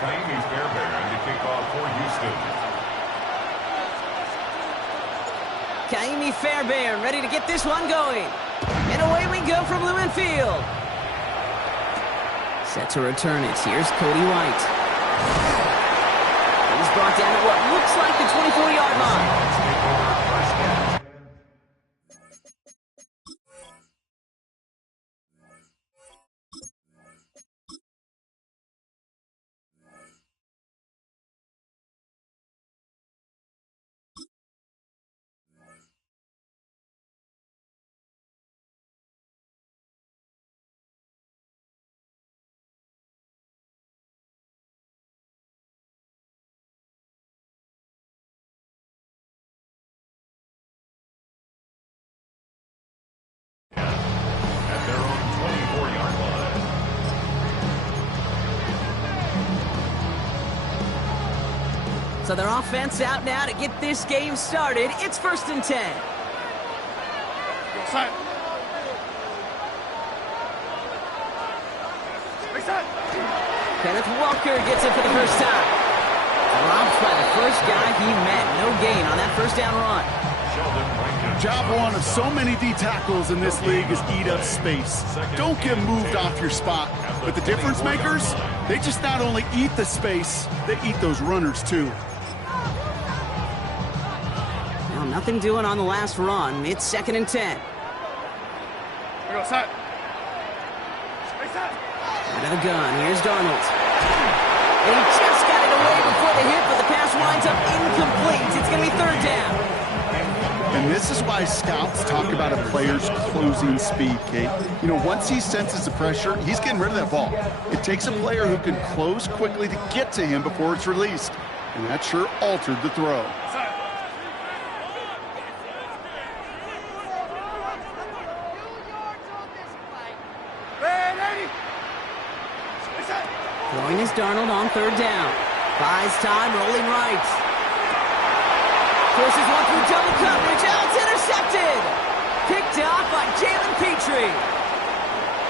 Ka'imi Fairbairn to kick off for Houston. Ka'imi Fairbairn ready to get this one going. And away we go from Lumen Field. Set to return it. Here's Cody White. He's brought down at what looks like the 24-yard line. So their offense out now to get this game started. It's 1st and 10. Kenneth Walker gets it for the first time. Dropped by the first guy he met. No gain on that first down run. Job one of so many D tackles in this league is eat up space. Don't get moved off your spot. But the difference makers, they just not only eat the space, they eat those runners too. Well, nothing doing on the last run. It's 2nd and 10. Out of the gun, here's Darnold. And he just got it away before the hit, but the pass winds up incomplete. It's going to be 3rd down. And this is why scouts talk about a player's closing speed, Kate. You know, once he senses the pressure, he's getting rid of that ball. It takes a player who can close quickly to get to him before it's released. And that sure altered the throw. Throwing is Darnold on 3rd down. Buys time, rolling right. Forces one through double coverage. Oh, it's intercepted. Picked off by Jalen Petrie.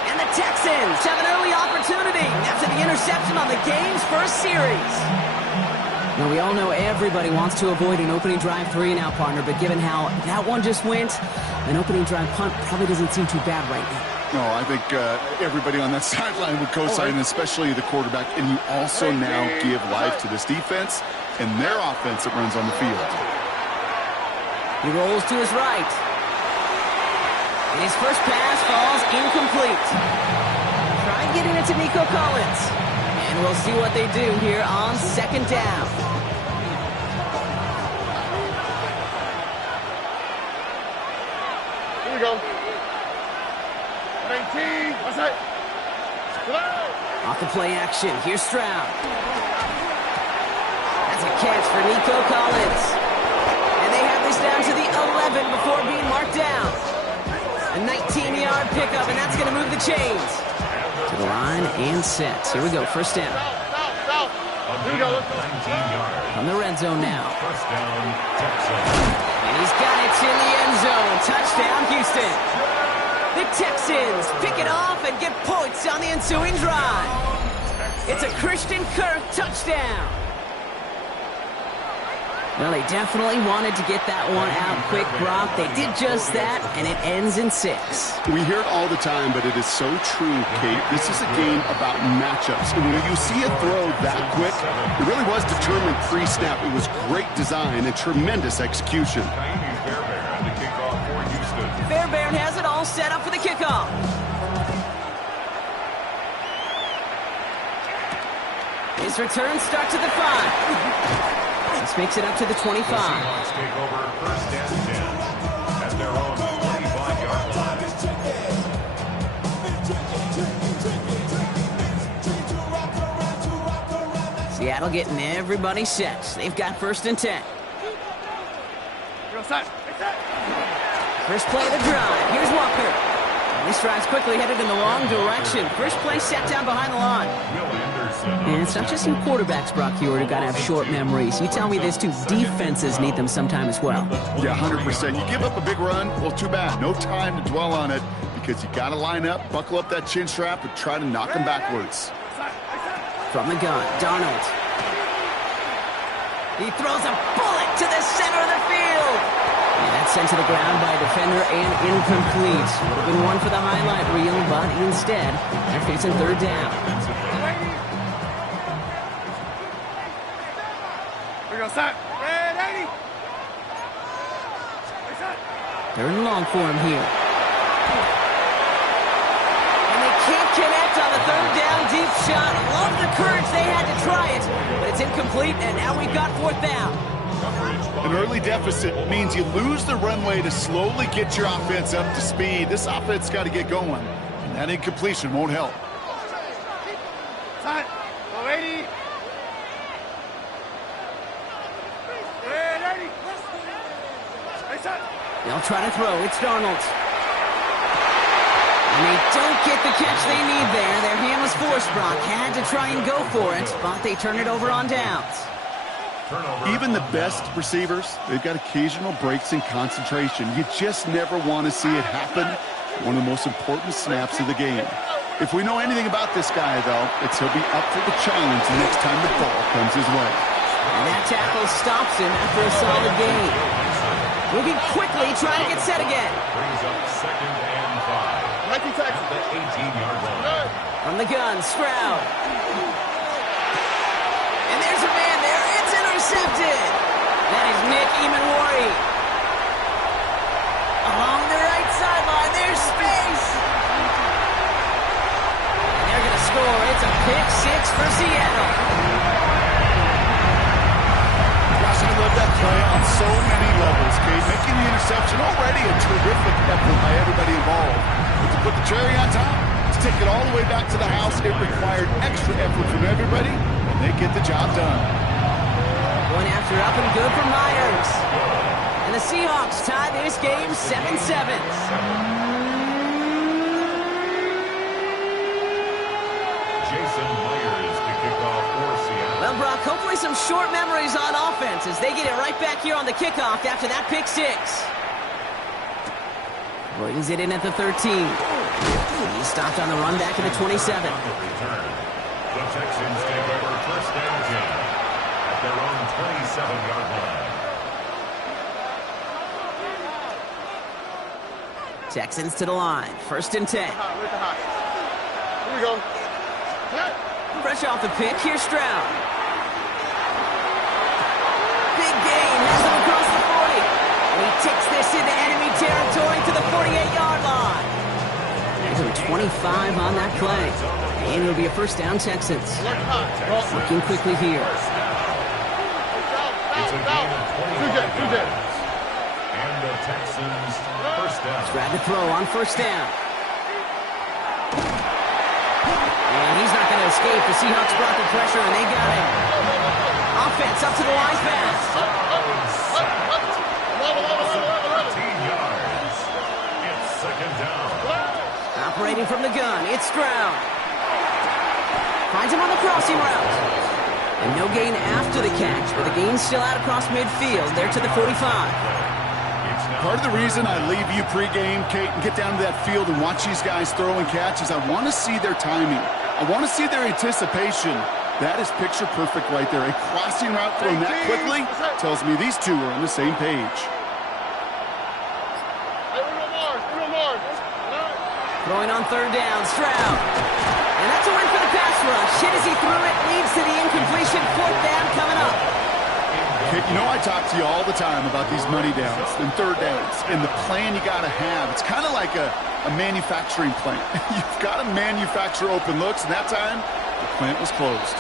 And the Texans have an early opportunity after the interception on the game's first series. Now, we all know everybody wants to avoid an opening drive 3-and-out, partner, but given how that one just went, an opening drive punt probably doesn't seem too bad right now. No, I think everybody on that sideline would co-sign, especially the quarterback. And you also now give life to this defense and their offense that runs on the field. He rolls to his right. And his first pass falls incomplete. Try getting it to Nico Collins. And we'll see what they do here on 2nd down. Here we go. 19, what's that? Off the play action, here's Stroud. That's a catch for Nico Collins. And they have this down to the 11 before being marked down. A 19-yard pickup, and that's going to move the chains. To the line and set. Here we go, 1st down. Here we go. 19 yards. On the red zone now. 1st down, Texans. And he's got it in the end zone. Touchdown, Houston. The Texans pick it off and get points on the ensuing drive. It's a Christian Kirk touchdown. Well, they definitely wanted to get that one out quick, Brock. They did just that, and it ends in 6. We hear it all the time, but it is so true, Kate. This is a game about matchups. And when you see a throw that quick, it really was determined pre-snap. It was great design and tremendous execution. Ka'imi Fairbairn to kick off for Houston. Fairbairn has it all set up for the kickoff. His return starts at the 5. This makes it up to the 25. The Seahawks take over 1st and 10 at their own 25-yard line. Seattle getting everybody set. They've got 1st and 10. First play of the drive. Here's Walker. And this drive's quickly headed in the wrong direction. First play set down behind the line. And it's not just in quarterbacks, Brock Huard, who got to have short memories. You tell me this too, defenses need them sometime as well. Yeah, 100%. You give up a big run, well, too bad. No time to dwell on it because you got to line up, buckle up that chin strap, and try to knock them backwards. From the gun, Darnold. He throws a bullet to the center of the field. And that's sent to the ground by a defender and incomplete. Would have been one for the highlight reel, but instead, they're facing third down. We go, set. Red 80. Third and long for him here. And they can't connect on the third down deep shot. Love the courage they had to try it, but it's incomplete, and now we've got fourth down. An early deficit means you lose the runway to slowly get your offense up to speed. This offense got to get going, and that incompletion won't help. Set. Go 80. Red 80. Hey, set. They'll try to throw. It's Darnold. And they don't get the catch they need there. Their hand was forced. Brock had to try and go for it, but they turn it over on downs. Even the best receivers, they've got occasional breaks in concentration. You just never want to see it happen. One of the most important snaps of the game. If we know anything about this guy, though, it's he'll be up for the challenge the next time the ball comes his way. And that tackle stops him after a solid gain. Moving quickly, trying to get set again. Brings up 2nd and 5. 19 seconds. At the 18-yard line. From the gun, Stroud. And there's a man there. It's intercepted. That is Nick Emanwari. Along the right sideline, there's space. And they're going to score. It's a pick six for Seattle. Washington loved that play on so many levels, Kate. Making the interception already a terrific effort by everybody involved. But to put the cherry on top, to take it all the way back to the house, it required extra effort from everybody, and they get the job done. Going after up and good for Myers. And the Seahawks tie this game 7-7. Jason Myers to kick off for Seattle. Well, Brock, hopefully some short memories on offense as they get it right back here on the kickoff after that pick six. Brings it in at the 13. He stopped on the run back at the 27. The Texans take over 1st and 10 at their own 27-yard line. Texans to the line. 1st and 10. Here we go. Set. Fresh off the pick, here's Stroud. Big gain, has him across the 40. And he takes this into enemy territory to the 48-yard line. There's a 25 on that play. And it'll be a first down, Texans. Working quickly here. It's a gain of 25 yards. And the Texans first down. Stroud to throw on first down. And he's not going to escape. The Seahawks brought the pressure, and they got him. Offense up to the line pass. 13 yards. It's 2nd down. Operating from the gun, it's Stroud. Finds him on the crossing route. And no gain after the catch, but the gain's still out across midfield. They're to the 45. Part of the reason I leave you pregame, Kate, and get down to that field and watch these guys throw and catch is I want to see their timing. I want to see their anticipation. That is picture perfect right there. A crossing route thrown that quickly tells me these two are on the same page. Throwing on third down, Stroud. And that's a win for the pass rush. Hit as he threw it, leads to the incompletion. 4th down coming up. Kate, you know I talk to you all the time about these money downs and third downs and the plan you got to have. It's kind of like a manufacturing plant. You've got to manufacture open looks, and that time, the plant was closed.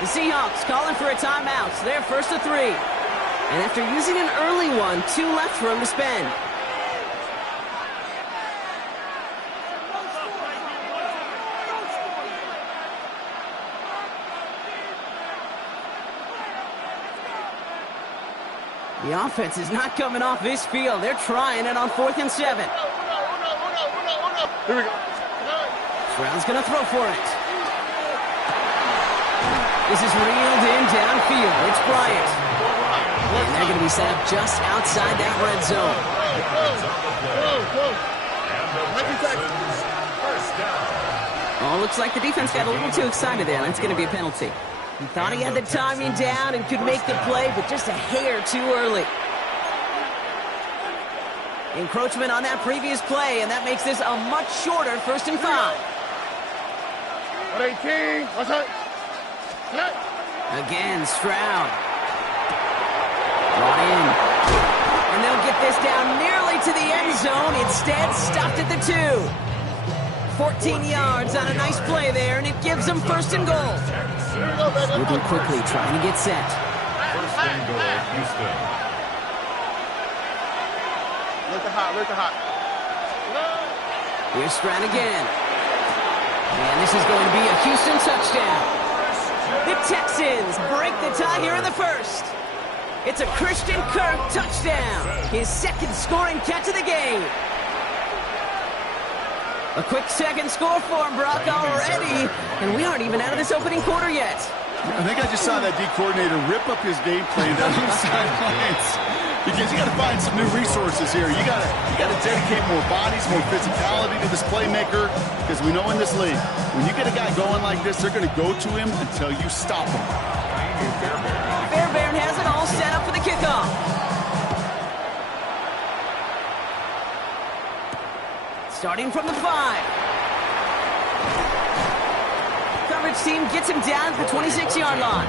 The Seahawks calling for a timeout. So they're 1st and 3. And after using an early one, 2 left for him to spend. The offense is not coming off this field. They're trying it on 4th and 7. Here we go. Brown's going to throw for it. This is reeled in downfield. It's Bryant. And they're going to be set up just outside that red zone. And the Texans first down. Oh, looks like the defense got a little too excited there. That's going to be a penalty. He thought he had the timing down and could make the play, but just a hair too early. Encroachment on that previous play, and that makes this a much shorter 1st and 5. 18. What's up? Again, Stroud. Brought in. And they'll get this down nearly to the end zone. Instead, stopped at the 2. 14 yards on a nice play there, and it gives them 1st and goal. Moving quickly, trying to get set. 1st and goal, Houston. Look the hot. Here's Stroud again. And this is going to be a Houston touchdown. The Texans break the tie here in the 1st. It's a Christian Kirk touchdown. His 2nd scoring catch of the game. A quick 2nd score for him, Brock, already. And we aren't even out of this opening quarter yet. I think I just saw that D coordinator rip up his game plan down the sidelines. Because you got to find some new resources here. You got to dedicate more bodies, more physicality to this playmaker. Because we know in this league, when you get a guy going like this, they're going to go to him until you stop him. Fairbairn has it all set up for the kickoff. Starting from the 5. Coverage team gets him down at the 26-yard line.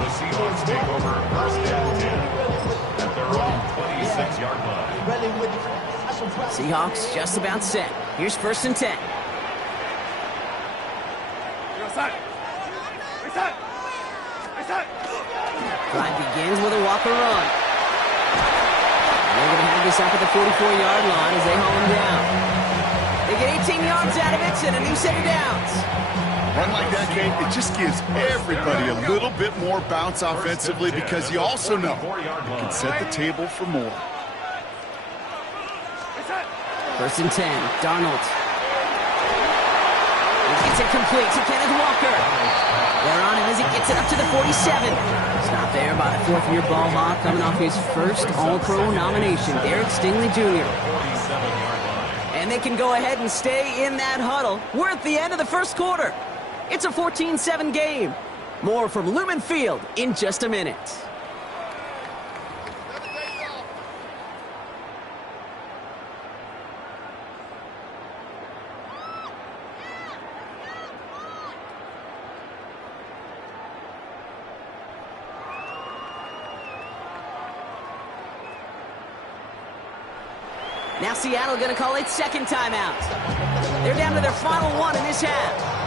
The Seahawks take over 1st and 10 at their own 26-yard line. Seahawks just about set. Here's 1st and 10. Drive begins with a Walker run. They're going to have this up at the 44-yard line as they haul him down. They get 18 yards out of it and a new set of downs. Run like that, Kate, it just gives everybody a little bit more bounce offensively because you also know you can set the table for more. 1st and 10, Darnold. He gets it complete to Kenneth Walker. They're on him as he gets it up to the 47. Stopped there by the 4th-year ball hawk coming off his 1st All-Pro nomination, Derek Stingley Jr. And they can go ahead and stay in that huddle. We're at the end of the 1st quarter. It's a 14-7 game. More from Lumen Field in just a minute. Now Seattle going to call its 2nd timeout. They're down to their final 1 in this half.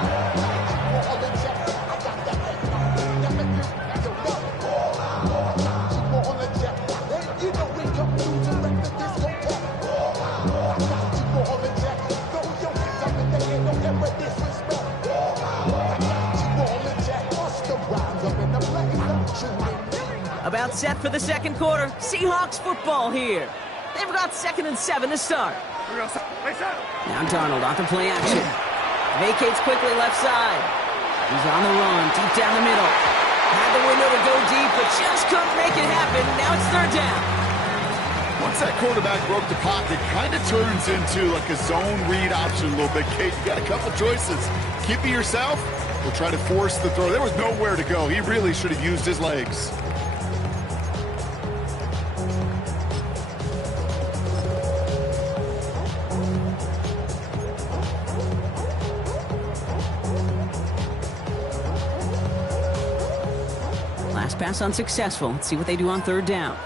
About set for the 2nd quarter. Seahawks football here. They've got 2nd and 7 to start. Now Darnold off the play action. Vacates quickly left side. He's on the run, deep down the middle. Had the window to go deep, but just couldn't make it happen. Now it's 3rd down. Once that quarterback broke the pocket, kind of turns into like a zone read option a little bit, Kate. You got a couple choices. Keep it yourself or try to force the throw. There was nowhere to go. He really should have used his legs. Last pass unsuccessful. Let's see what they do on 3rd down.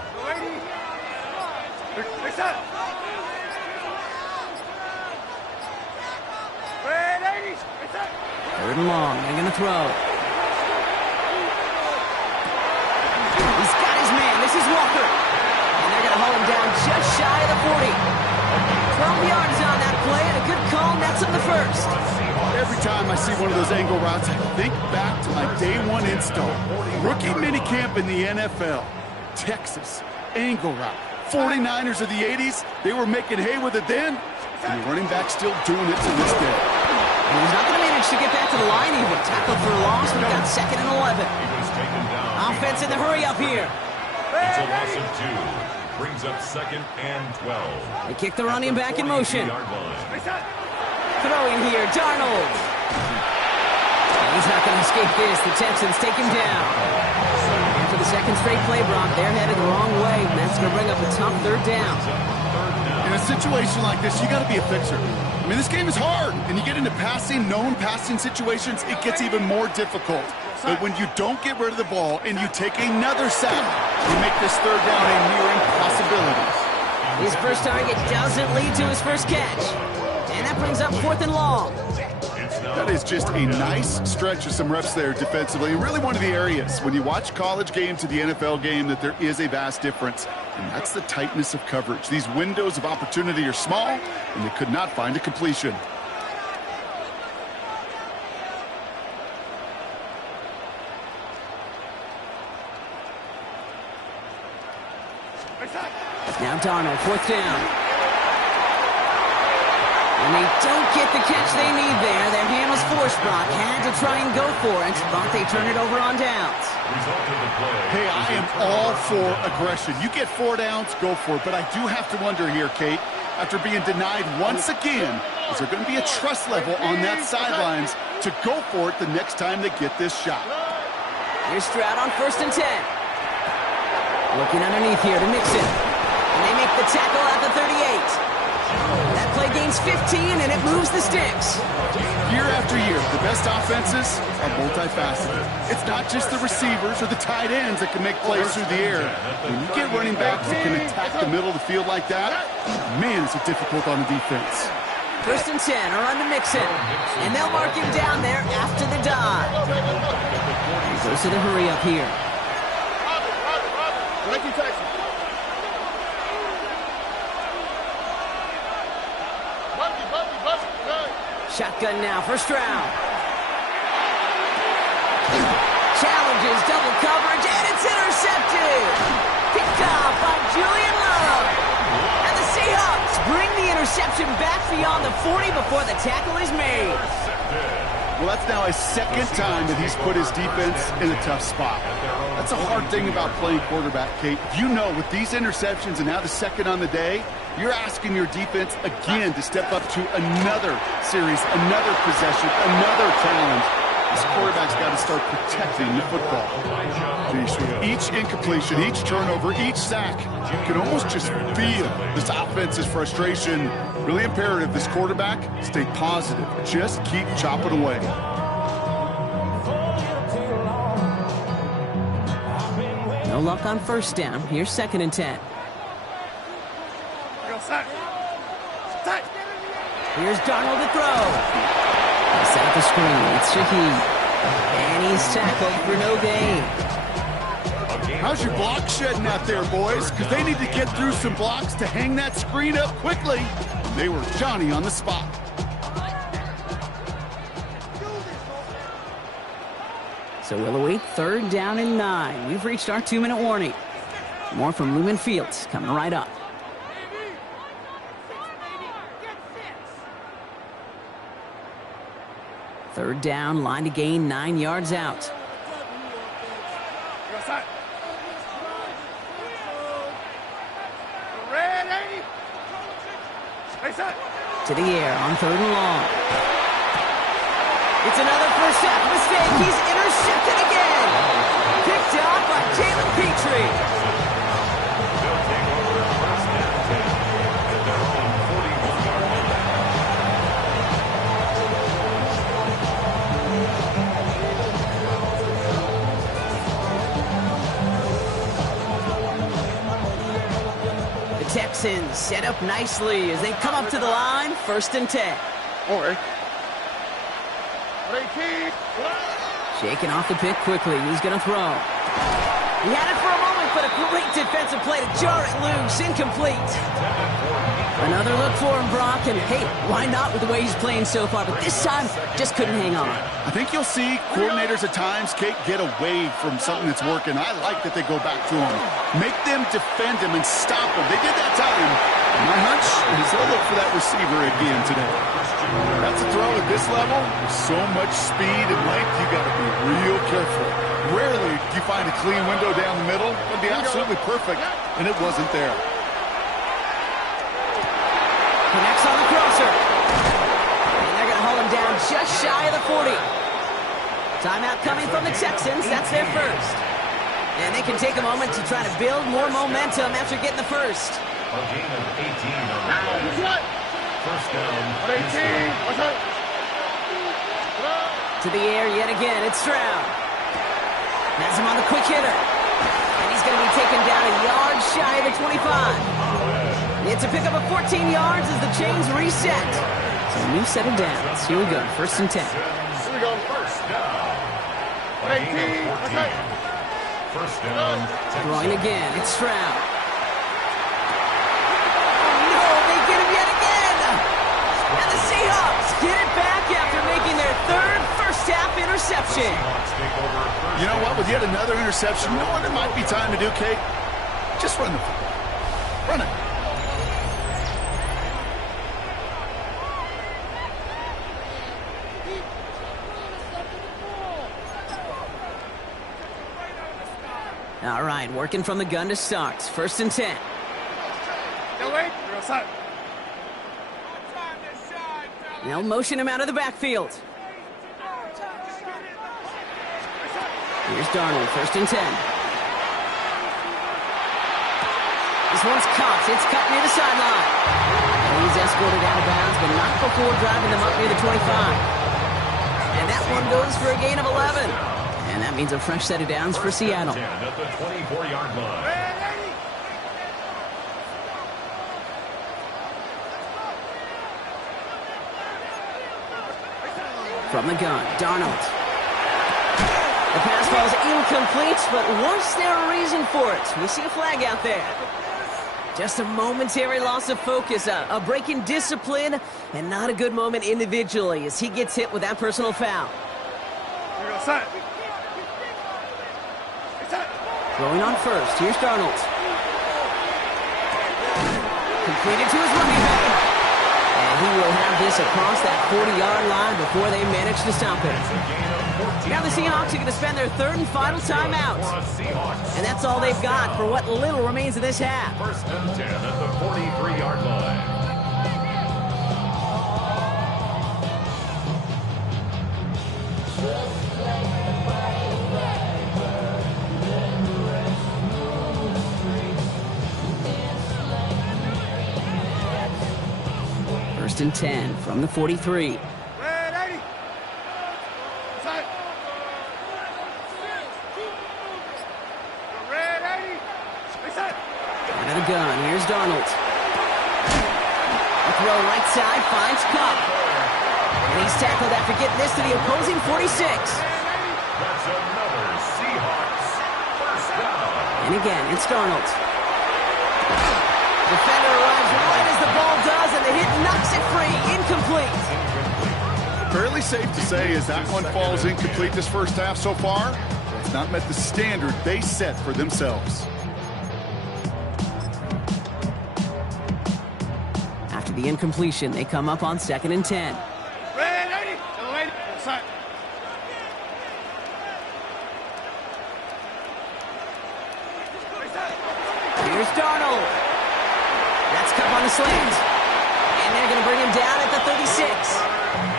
3rd and long. They're going to throw. He's got his man. This is Walker. And they're going to hold him down just shy of the 40. 12 yards on that play and a good call. Nets on the 1st. Every time I see one of those angle routes, I think back to my day 1 install. Rookie minicamp in the NFL. Texas, angle route. 49ers of the 80s, they were making hay with it then. And the running back still doing it to this day. And he's not going to manage to get back to the line even. Tackled for a loss. We've got 2nd and 11. Offense in the hurry up here. It's a loss of 2. Brings up 2nd and 12. They kick the running back in motion. Throwing here, Darnold. He's not going to escape this. The Texans take him down. And for the second straight play, Brock, they're headed the wrong way. That's going to bring up a tough third down. In a situation like this, you got to be a fixer. I mean, this game is hard, and you get into known passing situations, it gets even more difficult. But when you don't get rid of the ball and you take another sack, you make this third down a near impossibility. His first target doesn't lead to his first catch. And that brings up 4th and long. That is just a nice stretch of some reps there defensively. And really one of the areas when you watch college game to the NFL game that there is a vast difference. And that's the tightness of coverage. These windows of opportunity are small, and they could not find a completion. Now Darnold, 4th down. And they don't get the catch they need there. Their hand was forced, Brock. Had to try and go for it, but they turn it over on downs. Hey, I am all for aggression. You get 4 downs, go for it. But I do have to wonder here, Kate, after being denied once again, is there going to be a trust level on that sidelines to go for it the next time they get this shot? Here's Stroud on 1st and 10. Looking underneath here to Mixon. And they make the tackle at the 38. That play gains 15, and it moves the sticks. Year after year, the best offenses are multifaceted. It's not just the receivers or the tight ends that can make plays through the air. When you get running backs that can attack the middle of the field like that, man, is it difficult on the defense. 1st and 10, a run to Mixon. And they'll mark him down there after the dive. He goes to the hurry up here. Shotgun now for Stroud. Challenges double coverage, and it's intercepted. Picked off by Julian Love. And the Seahawks bring the interception back beyond the 40 before the tackle is made. Well, that's now a second time that he's put his defense in a tough spot. That's a hard thing about playing quarterback, Kate. You know, with these interceptions and now the second on the day, you're asking your defense again to step up to another series, another possession, another challenge. This quarterback's got to start protecting the football. Each incompletion, each turnover, each sack, you can almost just feel this offense's frustration. Really imperative, this quarterback, stay positive. Just keep chopping away. No luck on 1st down. Here's 2nd and 10. Here's Darnold to throw. He set up a screen. It's Shaheed. And he's tackled for no gain. How's your block shedding out there, boys? Because they need to get through some blocks to hang that screen up quickly. They were Johnny on the spot. So we'll await 3rd down and 9. We've reached our 2-minute warning. More from Lumen Fields coming right up. Third down, line to gain 9 yards out. To the air on 3rd and long. It's another first half mistake. He's intercepted again. Picked off by Jalen Petrie. Texans set up nicely as they come up to the line, 1st and 10. Shaking off the pick quickly. He's going to throw. He had it for a moment, but a great defensive play to jar it loose. Incomplete. Another look for him, Brock. And, hey, why not with the way he's playing so far? But this time, just couldn't hang on. I think you'll see coordinators at times, Kate, get away from something that's working. I like that they go back to him. Make them defend him and stop him. They did that time. My hunch is they'll look for that receiver again today. That's a throw at this level. So much speed and length, you got to be real careful. Rarely do you find a clean window down the middle. It'd be absolutely perfect, and it wasn't there. Connects on the crosser. And shy of the 40. Timeout coming from the Texans. That's their first. And they can take a moment to try to build more momentum after getting the first. A gain of 18 on the play. First down. 18. What's up? To the air yet again. It's Stroud. Has him on the quick hitter. And he's going to be taken down a yard shy of the 25. It's a pickup of 14 yards as the chains reset. So a new set of downs. Here we go. First and 10. Here we go. First down. A gain of 14. First down. Throwing again. It's Stroud. No, they get him yet again. And the Seahawks get it back after making their third first-half interception. You know what? With yet another interception, you know what it might be time to do, Kate? Just run the football. Run it. All right, working from the gun to start. First and 10. No, wait. We're outside. They'll motion him out of the backfield. Here's Darnold, first and 10. This one's caught. It's cut near the sideline. He's escorted out of bounds, but not before driving them up near the 25. And that one goes for a gain of 11. And that means a fresh set of downs for Seattle. At the 24-yard line. From the gun, Darnold. The pass ball is incomplete, but was there a reason for it? We see a flag out there. Just a momentary loss of focus, a break in discipline, and not a good moment individually as he gets hit with that personal foul. We're outside. Throwing on first, here's Darnold. Completed to his running back. And he will have this across that 40-yard line before they manage to stop it. Now the Seahawks are going to spend their third and final timeout. And that's all they've got for what little remains of this half. First and 10 at the 43-yard line. First and 10 from the 43. Red 80. Outside. Red 80. Outside. Out of the gun, here's Darnold. A throw right side, finds Cup. And he's tackled after getting this to the opposing 46. That's another Seahawks first down. And again, it's Darnold. Defender arrives right as the ball does, and the hit knocks it free. Incomplete. Fairly safe to say as that one falls incomplete this first half so far, it's not met the standard they set for themselves. After the incompletion, they come up on second and 10. Red 80. No, 80. Outside. Here's Darnold. That's Cup on the slant. And they're going to bring him down at the 36.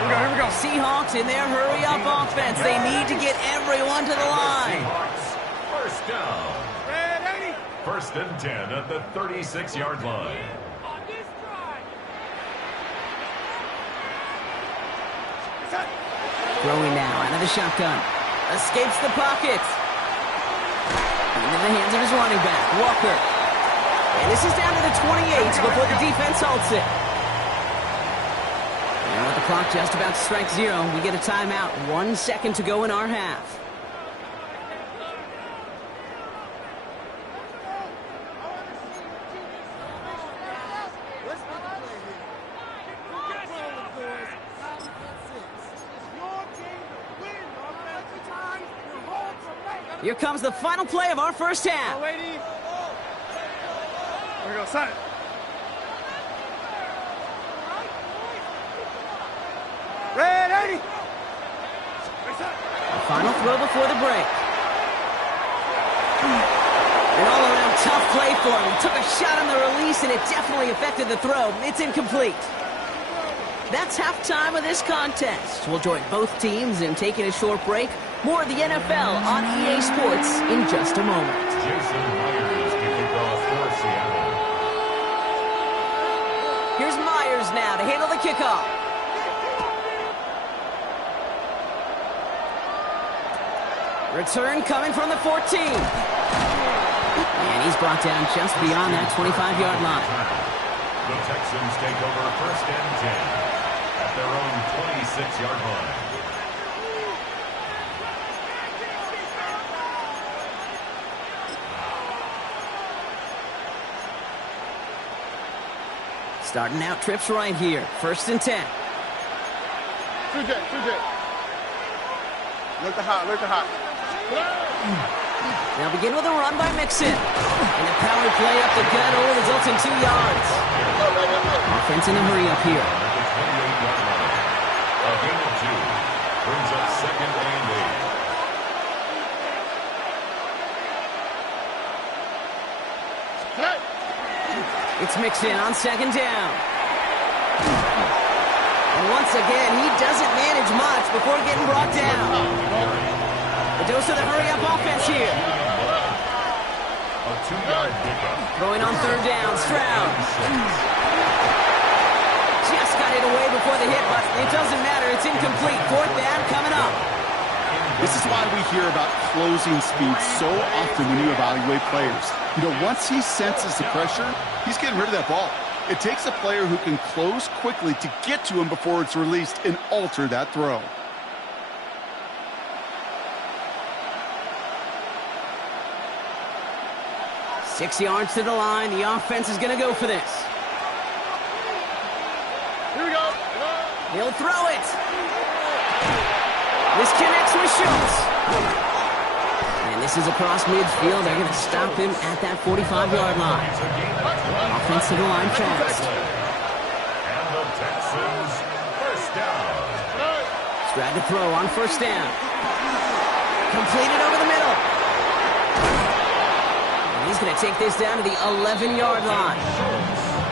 Here we go. Seahawks in their hurry-up offense. They need to get everyone to the line. Seahawks first down. Red 80. First and 10 at the 36-yard line. Throwing now out of the shotgun. Escapes the pocket. Into the hands of his running back, Walker. And this is down to the 28 before the defense halts it. Now with the clock just about to strike zero, we get a timeout. 1 second to go in our half. Here comes the final play of our first half. Here we go. Outside. Red 80. The final throw before the break. An all-around tough play for him. He took a shot on the release, and it definitely affected the throw. It's incomplete. That's halftime of this contest. We'll join both teams in taking a short break. More of the NFL on EA Sports in just a moment. Jason Myers kicking off for Seattle. Here's Myers now to handle the kickoff. Return coming from the 14. And he's brought down just beyond that 25-yard line. The Texans take over first and 10 at their own 26-yard line. Starting out trips right here. First and 10. Two jet. Look the hot. They'll begin with a run by Mixon. And a power play up the gut only results in 2 yards. Offense in a hurry up here. At the 28-yard line. A gain of 2 brings up second and 8. It's Mixon on second down. And once again, he doesn't manage much before getting brought down. The dose of the hurry-up offense here. A 2-yard pickup. Throwing on third down, Stroud. Just got it away before the hit, but it doesn't matter. It's incomplete. Fourth down coming up. This is why we hear about closing speed so often when you evaluate players. You know, once he senses the pressure, he's getting rid of that ball. It takes a player who can close quickly to get to him before it's released and alter that throw. Six yards to the line. The offense is going to go for this. Here we go. He'll throw it. This connects with Schultz. And this is across midfield. They're going to stop him at that 45-yard line. Offense to the line fast. And the Texans first down. Stroud to throw on first down. Completed over the middle. And he's going to take this down to the 11-yard line.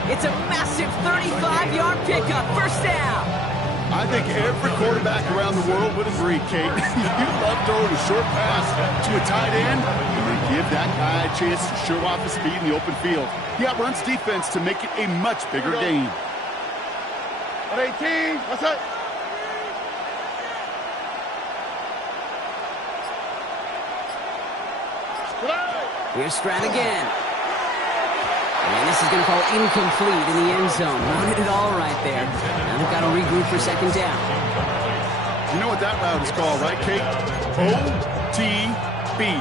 It's a massive 35-yard pickup. First down. I think every quarterback around the world would agree, Kate. You love throwing a short pass to a tight end and then give that guy a chance to show off his speed in the open field. He outruns defense to make it a much bigger gain. 18. What's up? Here's Stroud again. And this is going to fall incomplete in the end zone. Wanted it all right there. Now they've got to regroup for second down. You know what that route is called, right, Kate? OTB.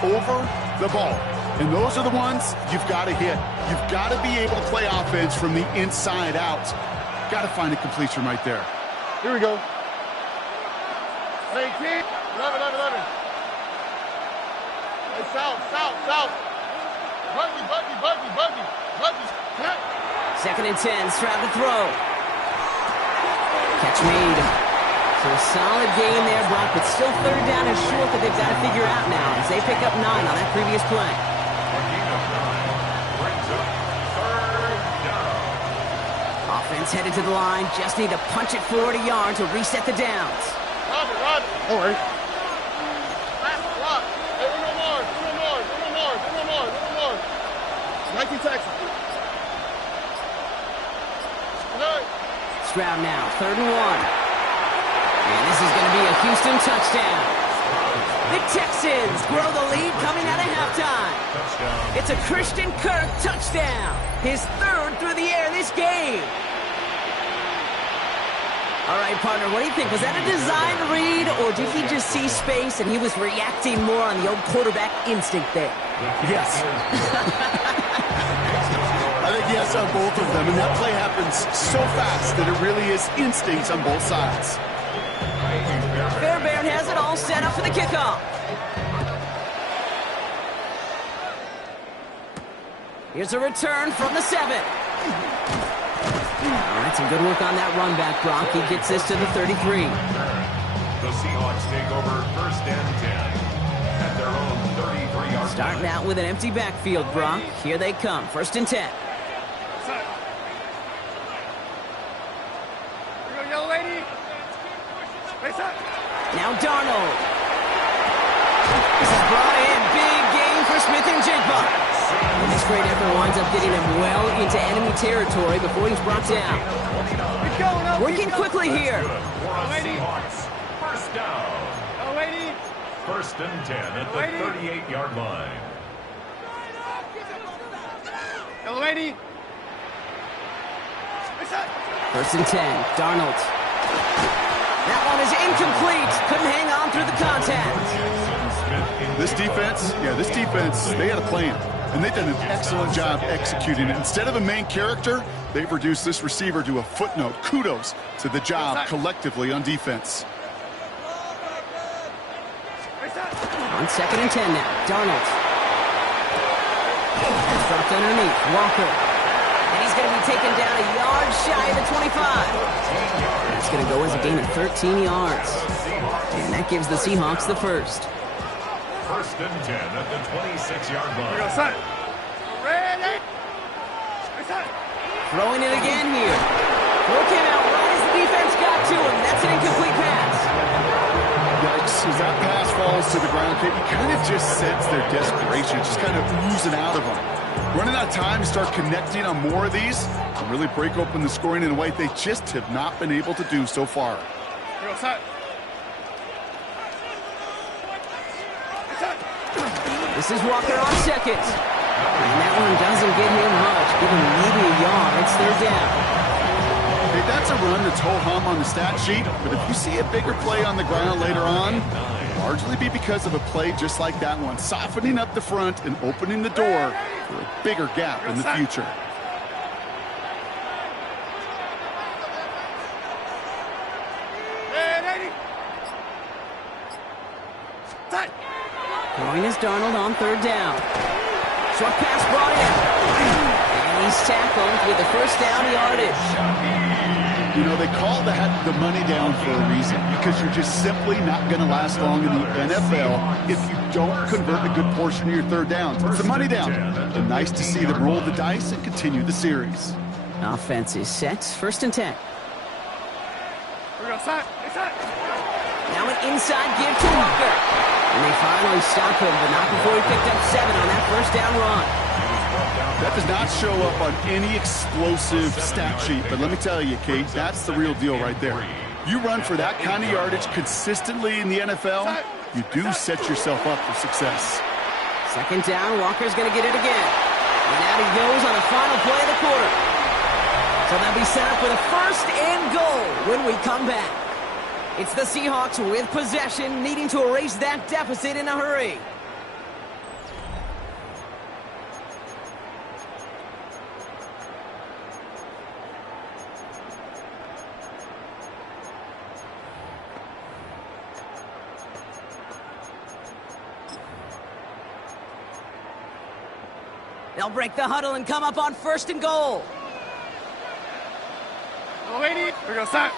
Over the ball. And those are the ones you've got to hit. You've got to be able to play offense from the inside out. Got to find a completion right there. Here we go. 18. 11. Hey, south. Buggy. Second and 10, Stroud to throw. Catch made. So a solid gain there, Brock, but still third down is short that they've got to figure out now as they pick up 9 on that previous play. A gain of 9 brings up third down. Offense headed to the line, just need to punch it 40 yards to reset the downs. Roger. All right. Hey, no more. 19 Texans. Stroud now, third and 1. And this is going to be a Houston touchdown. The Texans grow the lead coming out of halftime. Touchdown. It's a Christian Kirk touchdown. His third through the air this game. All right, partner, what do you think? Was that a design read, or did he just see space and he was reacting more on the old quarterback instinct there? Yes. I think yes on both of them, and that play happens so fast that it really is instincts on both sides. Fairbairn has it all set up for the kickoff. Here's a return from the 7. All right, some good work on that run back, Brock. He gets this to the 33. The Seahawks take over first and 10 at their own 33-yard line. Starting out with an empty backfield, Brock. Here they come, first and 10. Darnold. This is brought in. Big gain for Smith and Jigba. And this great effort winds up getting him well into enemy territory before he's brought down. Working quickly here. Seahawks. First down. First and 10 at the 38-yard line. First and 10. Darnold. That one is incomplete. Couldn't hang on through the contact. This defense, they had a plan. And they've done an excellent job executing it. Instead of a main character, they've reduced this receiver to a footnote. Kudos to the job collectively on defense. On second and 10 now. Darnold. That's dropped underneath. Walker. And he's going to be taken down a yard shy of the 25. That's going to go as a gain of 13 yards. And that gives the Seahawks the first. First and 10 at the 26-yard line. Throwing it again here. Throw came out right as the defense got to him. That's an incomplete pass. Yikes, as that pass falls to the ground, you kind of just sense their desperation, just kind of oozing out of them. Running out of time to start connecting on more of these and really break open the scoring in a way they just have not been able to do so far. This is Walker on second. And that one doesn't get him much. Give him maybe a yard. It's third down. Hey, that's a run that's ho-hum on the stat sheet, but if you see a bigger play on the ground later on, it'll largely be because of a play just like that one, softening up the front and opening the door for a bigger gap in the future. Throwing is Darnold on third down. Short pass brought in. And he's tackled with the first down yardage. You know, they call that the money down for a reason, because you're just simply not going to last long in the NFL if you don't convert a good portion of your third downs. It's the money down. And nice to see them roll the dice and continue the series. Offense is set. First and 10. Now an inside give to Walker. And they finally stop him, but not before he picked up 7 on that first down run. That does not show up on any explosive stat sheet, but let me tell you, Kate, that's the real deal right there. You run for that kind of yardage consistently in the NFL, you do set yourself up for success. Second down, Walker's going to get it again. And out he goes on the final play of the quarter. So they'll be set up with a first and goal when we come back. It's the Seahawks with possession, needing to erase that deficit in a hurry. They'll break the huddle and come up on first and goal. Here we go, stop.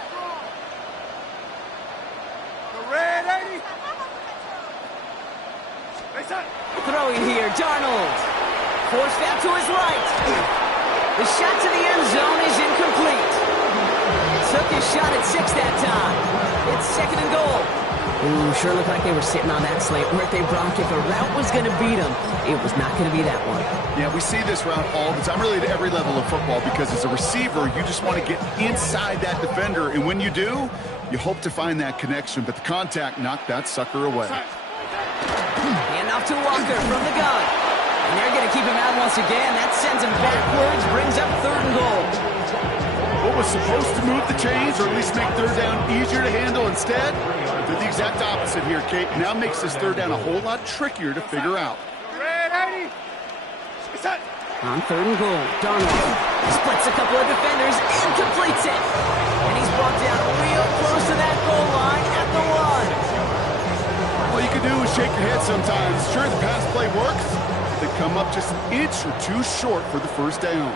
Red 80. Throwing here, Darnold. Forced out to his right. The shot to the end zone is incomplete. Took his shot at 6 that time. It's second and goal. Ooh, sure looked like they were sitting on that slant. Weren't they, Brock? If a route was going to beat them, it was not going to be that one. Yeah, we see this route all the time, really at every level of football, because as a receiver, you just want to get inside that defender, and when you do, you hope to find that connection, but the contact knocked that sucker away. Hand off to Walker from the gun. And they're going to keep him out once again. That sends him backwards, brings up third and goal. What was supposed to move the chains, or at least make third down easier to handle, instead did the exact opposite here, Kate. Now makes this third down a whole lot trickier to figure out. On third and goal, Darnold splits a couple of defenders and completes it. And he's brought down real close to that goal line at the 1. All you can do is shake your head sometimes. Sure, the pass play works, but they come up just an inch or two short for the first down.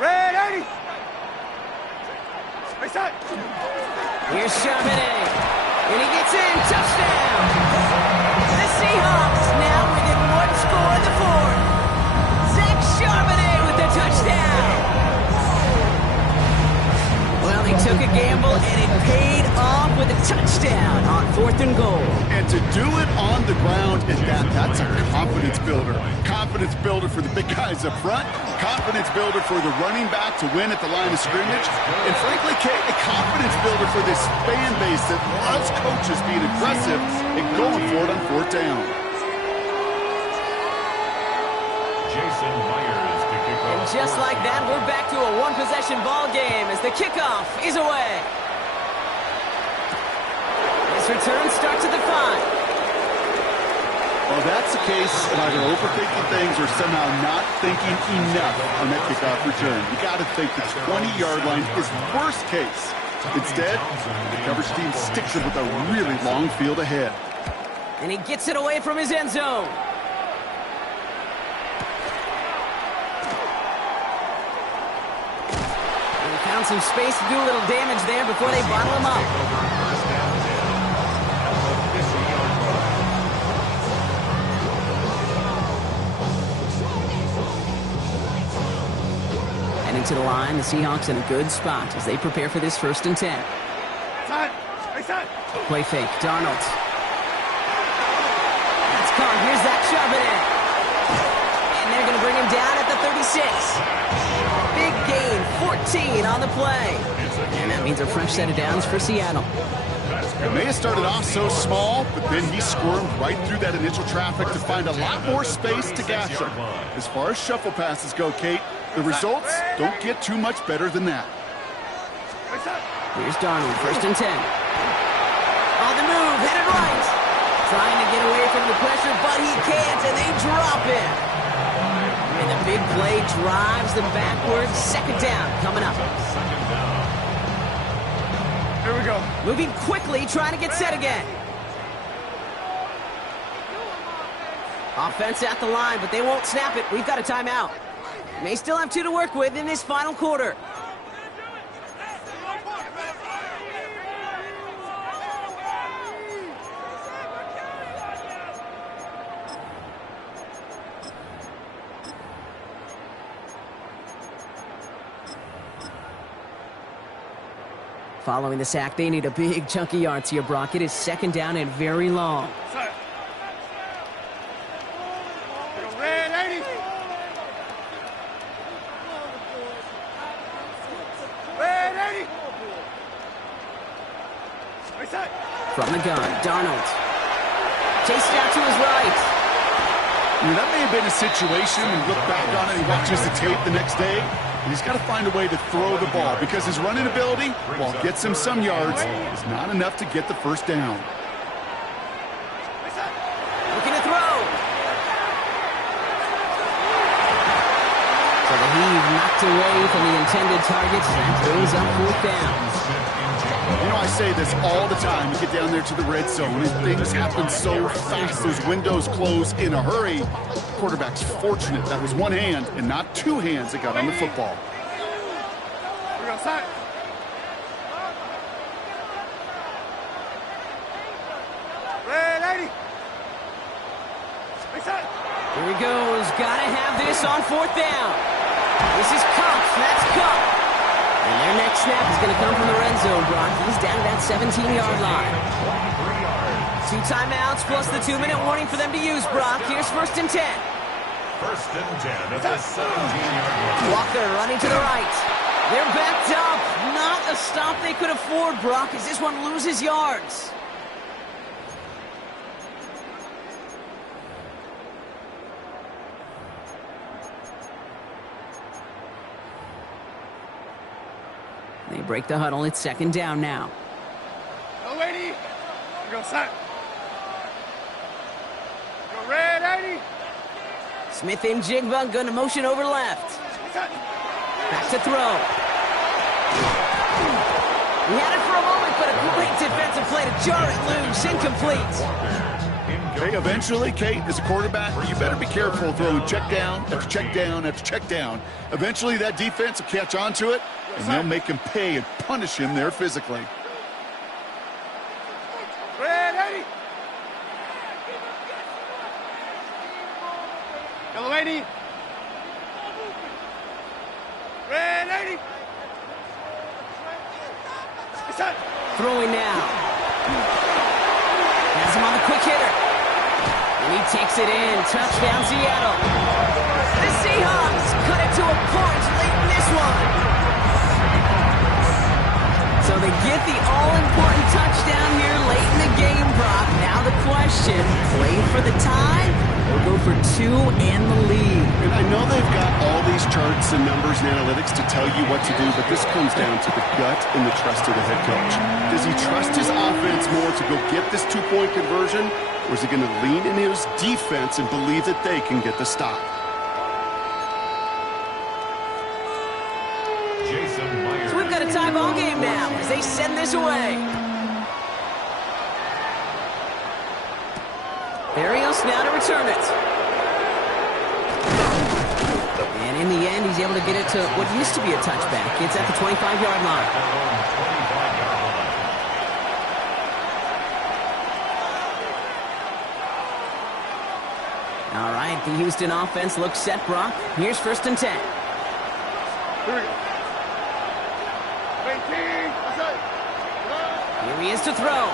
Red 80. Here's Charbonnet. And he gets in. Touchdown. The Seahawks now within one score in the fourth. Zach Charbonnet with the touchdown. Well, they took a gamble, and it paid off with a touchdown on 4th and goal. And to do it on the ground at that's a confidence builder. Confidence builder for the big guys up front. Confidence builder for the running back to win at the line of scrimmage. And frankly, Kate, a confidence builder for this fan base that loves coaches being aggressive and going for it on 4th down. Jason Myers to kick off. And just like that, we're back to a one-possession ball game as the kickoff is away. This return starts at the 5. Well, that's the case of either overthinking things or somehow not thinking enough on that kickoff return. You got to think the 20-yard line is worst case. Instead, the coverage team sticks it with a really long field ahead. And he gets it away from his end zone. And he found some space to do a little damage there before they bottle him up. First down 10 at the 50-yard line. Heading to the line, the Seahawks in a good spot as they prepare for this 1st and 10. Play fake, Darnold. That's caught. Here's Zach Charbonnet. And they're going to bring him down at the 36. Big gain, 14 on the play. And that means a fresh set of downs for Seattle. It may have started off so small, but then he squirmed right through that initial traffic to find a lot more space to gash him. As far as shuffle passes go, Kate, the results don't get too much better than that. Here's Darnold, 1st and 10. On the move, headed right. Trying to get away from the pressure, but he can't, and they drop him. And the big play drives them backwards. 2nd down coming up. Here we go. Moving quickly, trying to get set again. Offense at the line, but they won't snap it. We've got a timeout. May still have 2 to work with in this final quarter. Following the sack, they need a big chunk of yards here, Brock. It is 2nd down and very long. Red 80. Red 80. From the gun, Darnold. Chased out to his right. That may have been a situation when you look back on it and watches the tape the next day. And he's got to find a way to throw the ball because his running ability, while it gets him some yards, is not enough to get the 1st down. Looking to throw. So the heave knocked away from the intended target. That goes up 4th down. You know, I say this all the time. You get down there to the red zone, and things happen so fast. Those windows close in a hurry. The quarterback's fortunate that was one hand and not 2 hands that got on the football. We're going to sack. Red 80. Here he goes. Gotta have this on 4th down. This is Cox. That's Cup. And their next snap is going to come from the red zone, Brock. He's down to that 17-yard line. 2 timeouts plus the 2-minute warning for them to use, Brock. Here's 1st and 10. 1st and 10 at the 17-yard line. Walker running to the right. They're backed up. Not a stop they could afford, Brock, as this one loses yards. They break the huddle. It's 2nd down now. No 80. We go sack. Go red 80. Smith and Jigba going to motion over left. Back to throw. He had it for a moment, but a great defensive play to jar it loose. Incomplete. Okay, eventually, Kate, as a quarterback, you better be careful throwing check down after check down after check down. Eventually, that defense will catch on to it, and they'll make him pay and punish him there physically. Red 80. Yellow 80. Red 80. Throwing now. Has him on the quick hitter. And he takes it in. Touchdown, Seattle. The Seahawks cut it to a point late in this one. So they get the all-important touchdown here late in the game, Brock. Now the question, play for the tie or go for two and the lead? And I know they've got all these charts and numbers and analytics to tell you what to do, but this comes down to the gut and the trust of the head coach. Does he trust his offense more to go get this two-point conversion, or is he going to lean in his defense and believe that they can get the stop? So we've got a tie ball game now as they send this away. Berrios now to return it. And in the end, he's able to get it to what used to be a touchback. It's at the 25-yard line. All right, the Houston offense looks set, Brock. Here's 1st and 10. Here we go. 18. Here he is to throw.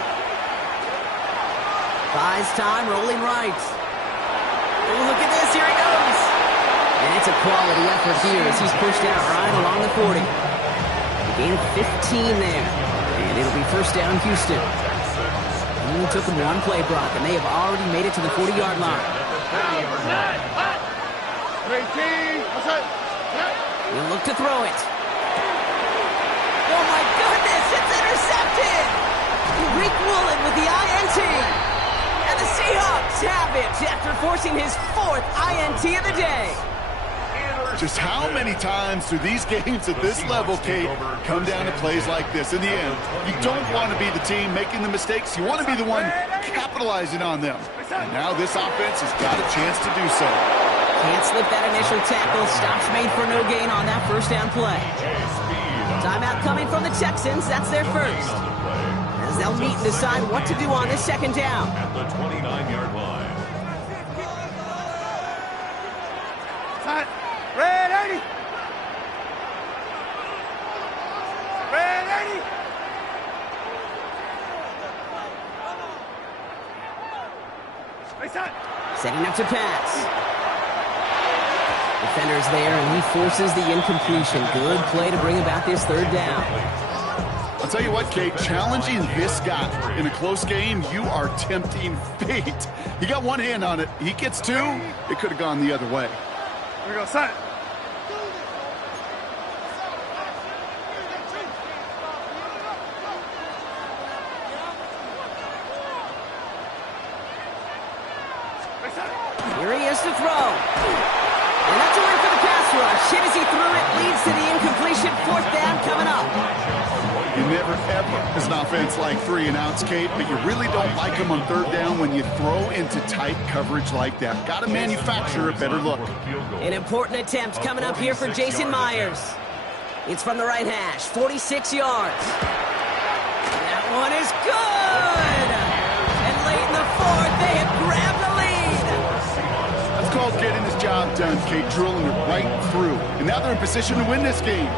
Buys time, rolling right. Oh, look at this, here he goes. And it's a quality effort here as he's pushed out right along the 40. A gain of 15 there. And it'll be 1st down, Houston. Only took him one play, Brock, and they have already made it to the 40-yard line. 18. He'll look to throw it. Oh, my goodness, it's intercepted. Rick Woolen with the INT. And the Seahawks have it after forcing his 4th INT of the day. Just how many times do these games at this level, Kate, come down to plays like this? In the end, you don't want to be the team making the mistakes. You want to be the one capitalizing on them. And now this offense has got a chance to do so. Can't slip that initial tackle. Stops made for no gain on that 1st down play. Timeout coming from the Texans. That's their first. As they'll meet and decide what to do on this 2nd down. At the 29-yard line. Set. Red 80. Red 80. Reset. Setting up to pass. Defender's there, and he forces the incompletion. Good play to bring about this 3rd down. I'll tell you what, Kate, challenging this guy in a close game, you are tempting fate. He got one hand on it. He gets two, it could have gone the other way. Here we go. Set. Here he is to throw. And that's a win for the pass rush. Hit as he threw it, leads to the incompletion. 4th down coming up. You never, ever, as an offense, like 3 and outs, Kate, but you really don't like them on 3rd down when you throw into tight coverage like that. Got to manufacture a better look. An important attempt coming up here for Jason Myers. It's from the right hash, 46 yards. That one is good! And late in the 4th, they have grabbed the lead. That's called getting his job done, Kate, drilling it right through. And now they're in position to win this game.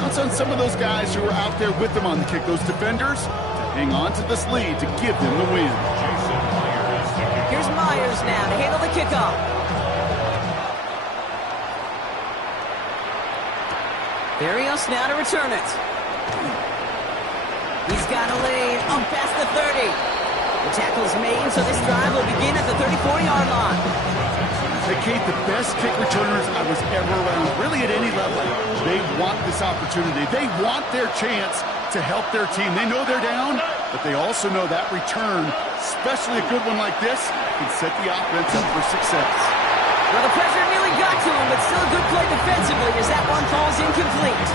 That's on some of those guys who were out there with them on the kick, those defenders, to hang on to this lead to give them the win. Here's Myers now to handle the kickoff. Berrios now to return it. He's got a lead up past the 30. The tackle's made, so this drive will begin at the 34-yard line. Hey, Kate, the best kick returners I was ever around, really at any level, they want this opportunity. They want their chance to help their team. They know they're down, but they also know that return, especially a good one like this, can set the offense up for success. Well, the pressure nearly got to him, but still a good play defensively as that one falls incomplete.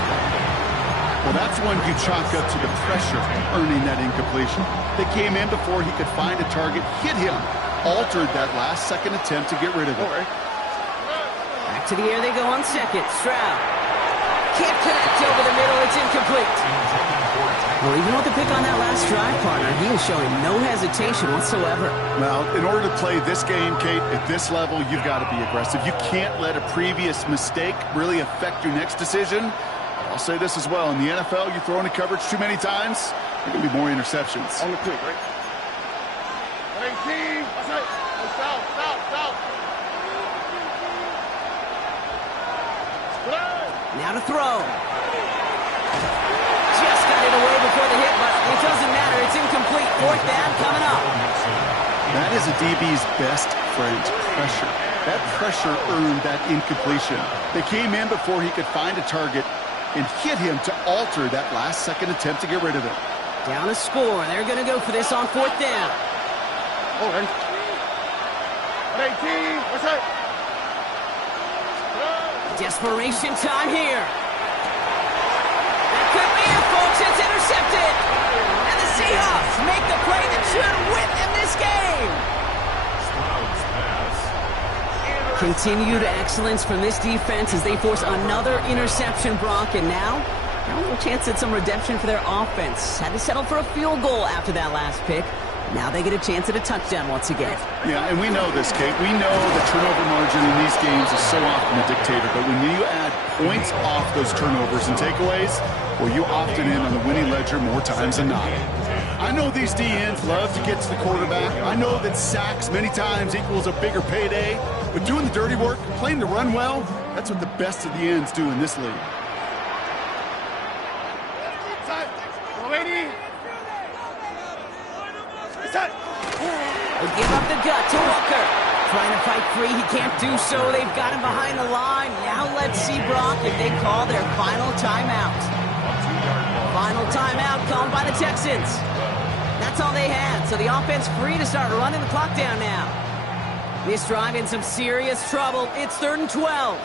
Well, that's one you chalk up to the pressure earning that incompletion. They came in before he could find a target, hit him, altered that last-second attempt to get rid of it. Back to the air they go on 2nd. Stroud can't connect over the middle. It's incomplete. Well, even with the pick on that last drive, partner, he is showing no hesitation whatsoever. Well, in order to play this game, Kate, at this level, you've got to be aggressive. You can't let a previous mistake really affect your next decision. I'll say this as well. In the NFL, you throw into coverage too many times, There are going to be more interceptions. On the quick, right? 18. That's it. Stop. Now to throw. Just got it away before the hit, but it doesn't matter. It's incomplete. Fourth down coming up. That is a DB's best friend, pressure. That pressure earned that incompletion. They came in before he could find a target and hit him to alter that last-second attempt to get rid of it. Down a score. They're going to go for this on fourth down. Oh, ready? 18. That's it. Desperation time here. That could be it, folks. It's intercepted. And the Seahawks make the play that should win them this game. Stroud's pass. Continued excellence from this defense as they force another interception, Brock. And now a little chance at some redemption for their offense. Had to settle for a field goal after that last pick. Now they get a chance at a touchdown once again. Yeah, and we know this, Kate. We know the turnover margin in these games is so often a dictator, but when you add points off those turnovers and takeaways, well, you often in on the winning ledger more times than not. I know these DNs love to get to the quarterback. I know that sacks many times equals a bigger payday, but doing the dirty work, playing the run well, that's what the best of the ends do in this league. They give up the gut to Walker. Trying to fight free, he can't do so. They've got him behind the line. Now let's see, Brock, if they call their final timeout. Final timeout called by the Texans. That's all they had, so the offense free to start running the clock down now. This drive in some serious trouble. It's 3rd and 12.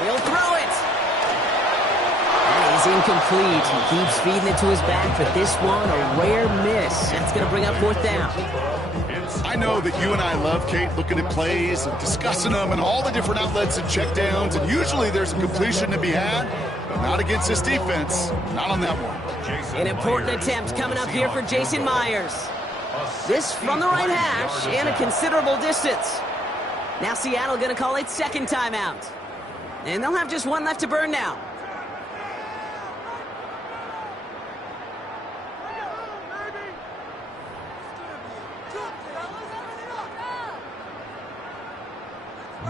He'll throw it. And he's incomplete. He keeps feeding it to his back, but this one, a rare miss. That's going to bring up 4th down. I know that you and I love, Kate, looking at plays and discussing them and all the different outlets and checkdowns, and usually there's a completion to be had, but not against this defense. Not on that one. An important attempt coming up here for Jason Myers. This from the right hash and a considerable distance. Now Seattle going to call it 2nd timeout. And they'll have just one left to burn now.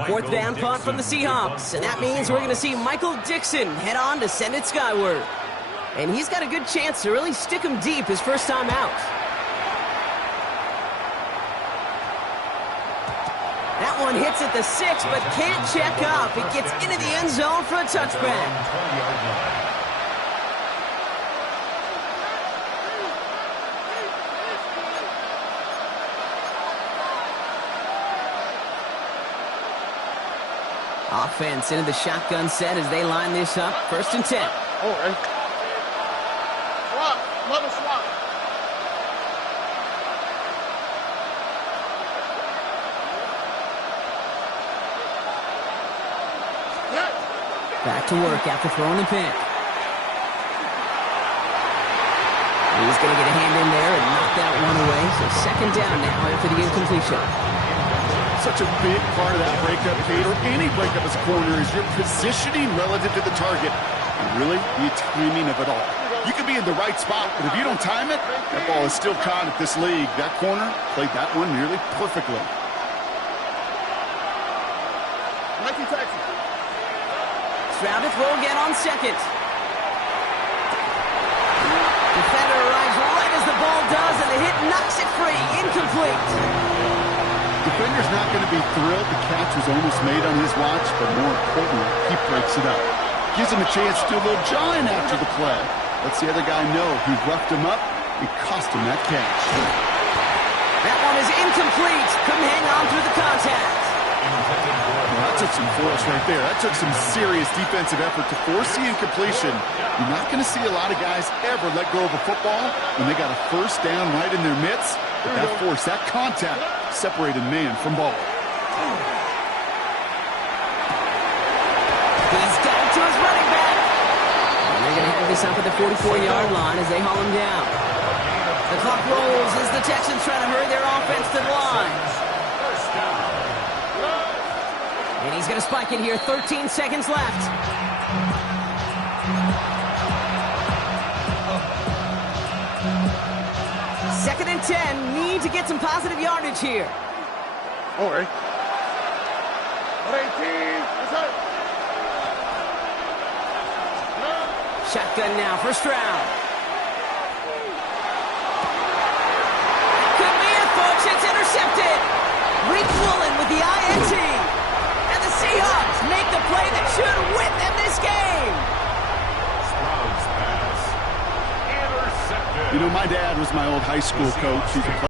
Fourth down punt from the Seahawks. And that means we're going to see Michael Dixon head on to send it skyward. And he's got a good chance to really stick him deep his first time out. That one hits at the 6, but can't check up. It gets into the end zone for a touchback. Offense into the shotgun set as they line this up. 1st and 10. Oh, right. Swap. Another swap. Back to work after throwing the pick. He's going to get a hand in there and knock that one away. So 2nd down now after the incompletion. Such a big part of that breakup, Kate, or any breakup as a corner, is your positioning relative to the target. And really, the timing of it all. You can be in the right spot, but if you don't time it, that ball is still caught at this league. That corner played that one nearly perfectly. Nike Texas. Stroud to throw again on 2nd. Defender arrives right as the ball does, and the hit knocks it free. Incomplete. Defender's not going to be thrilled the catch was almost made on his watch, but more importantly, he breaks it up. Gives him a chance to do a little jawing after the play. Lets the other guy know he roughed him up and cost him that catch. That one is incomplete. Couldn't hang on through the contact. Well, that took some force right there. That took some serious defensive effort to force the incompletion. You're not going to see a lot of guys ever let go of a football when they got a 1st down right in their midst. But that force, that contact, separated man from ball. He's got it to his running back. And they're going to have this up at the 44-yard line as they haul him down. The clock rolls as the Texans try to hurry their going to spike it here. 13 seconds left. Second and 10. Need to get some positive yardage here. Oh, hey. 18. That's it. Shotgun now, first round. Could be it, folks. It's intercepted. Reek Woolen with the INT. And the Seahawks make the play that should win them this game. Stroud's pass. Intercepted. You know, my dad was my old high school coach. He's a